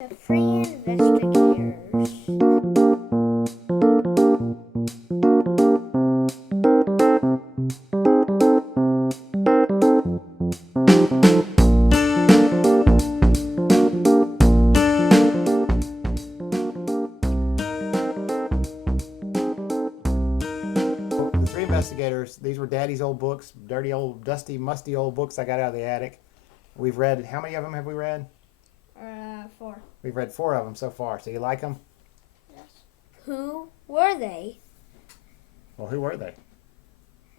The Free Investigators. The Three Investigators, these were Daddy's old books, dirty old, dusty, musty old books I got out of the attic. We've read, how many of them have we read? 4. We've read 4 of them so far. So you like them? Yes. Who were they? Well, who were they?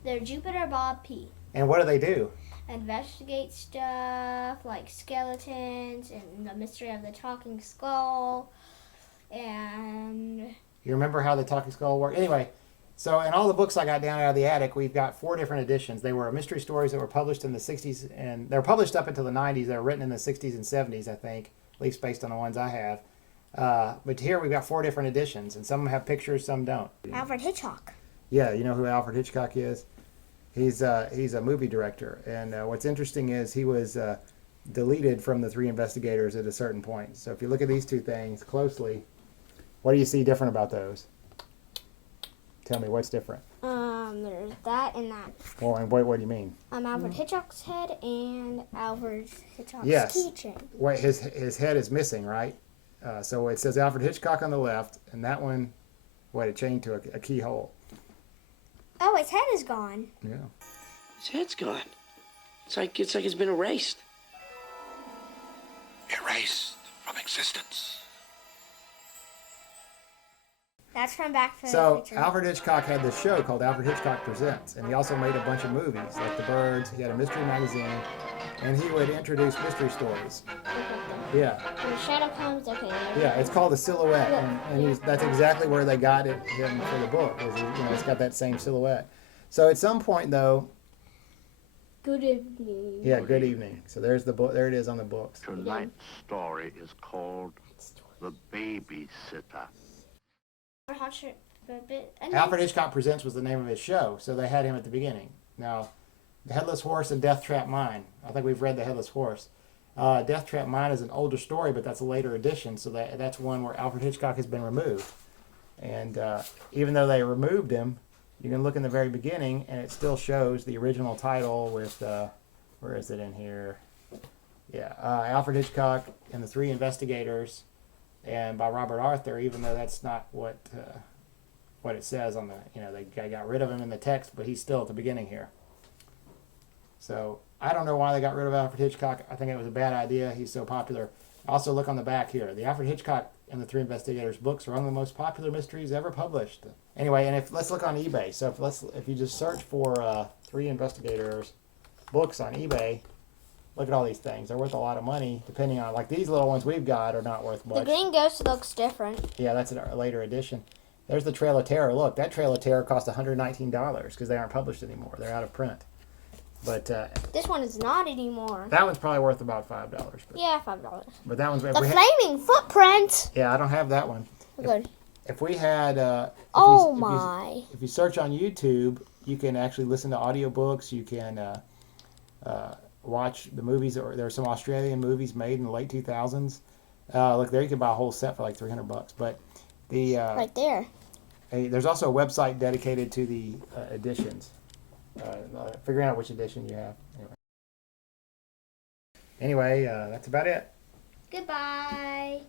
They're Jupiter Bob P. And what do they do? Investigate stuff like skeletons and the mystery of the talking skull. And You remember how the talking skull worked? Anyway, so in all the books I got down out of the attic, we've got 4 different editions. They were mystery stories that were published in the 60s, and they were published up until the 90s. They were written in the 60s and 70s, I think, at least based on the ones I have. But here we've got 4 different editions, and some have pictures, some don't. Alfred Hitchcock. Yeah, you know who Alfred Hitchcock is? He's a movie director, and what's interesting is he was deleted from the Three Investigators at a certain point. So if you look at these 2 things closely, what do you see different about those? Tell me, what's different? There's that and that. Well, and what do you mean? Alfred Hitchcock's head and Alfred Hitchcock's Yes. keychain. What his head is missing, right? So it says Alfred Hitchcock on the left, and that one, it chained to a keyhole. Oh, his head is gone. Yeah. His head's gone. It's like it's been erased. Erased from existence. That's from Back to the So Future. Alfred Hitchcock had this show called Alfred Hitchcock Presents, and he also made a bunch of movies like The Birds. He had a mystery magazine, and he would introduce mystery stories. Yeah, When the shadow comes, okay. yeah. It's called The Silhouette, and that's exactly where they got him for the book. It's got that same silhouette. So at some point, though, Good evening. yeah, good evening. So there's the book. There it is on the books. Tonight's story is called The Babysitter. Alfred Hitchcock Presents was the name of his show, so they had him at the beginning. Now, The Headless Horse and Death Trap Mine. I think we've read The Headless Horse. Death Trap Mine is an older story, but that's a later edition, so that's one where Alfred Hitchcock has been removed. And even though they removed him, you can look in the very beginning, and it still shows the original title with, where is it in here? Yeah, Alfred Hitchcock and the Three Investigators, and by Robert Arthur, even though that's not what it says on the, they got rid of him in the text, but he's still at the beginning here. So I don't know why they got rid of Alfred Hitchcock. I think it was a bad idea. He's so popular. Also look on the back here. The Alfred Hitchcock and the Three Investigators books are among the most popular mysteries ever published. Anyway, and let's look on eBay. So if you just search for Three Investigators books on eBay, look at all these things. They're worth a lot of money, depending on, like these little ones we've got are not worth The much. green ghost looks different. Yeah, that's a later edition. There's the Trail of Terror. Look, that Trail of Terror cost $119 because they aren't published anymore. They're out of print. But This one is not anymore. that one's probably worth about $5. But, Yeah, $5. but that one's... The flaming footprint. Yeah, I don't have that one. Good. If we had... If you search on YouTube, you can actually listen to audiobooks. You can watch the movies. Or there are some Australian movies made in the late 2000s. Look, there you can buy a whole set for like $300. But the... Right there. there's also a website dedicated to the editions. Figuring out which edition you have. Anyway, that's about it. Goodbye.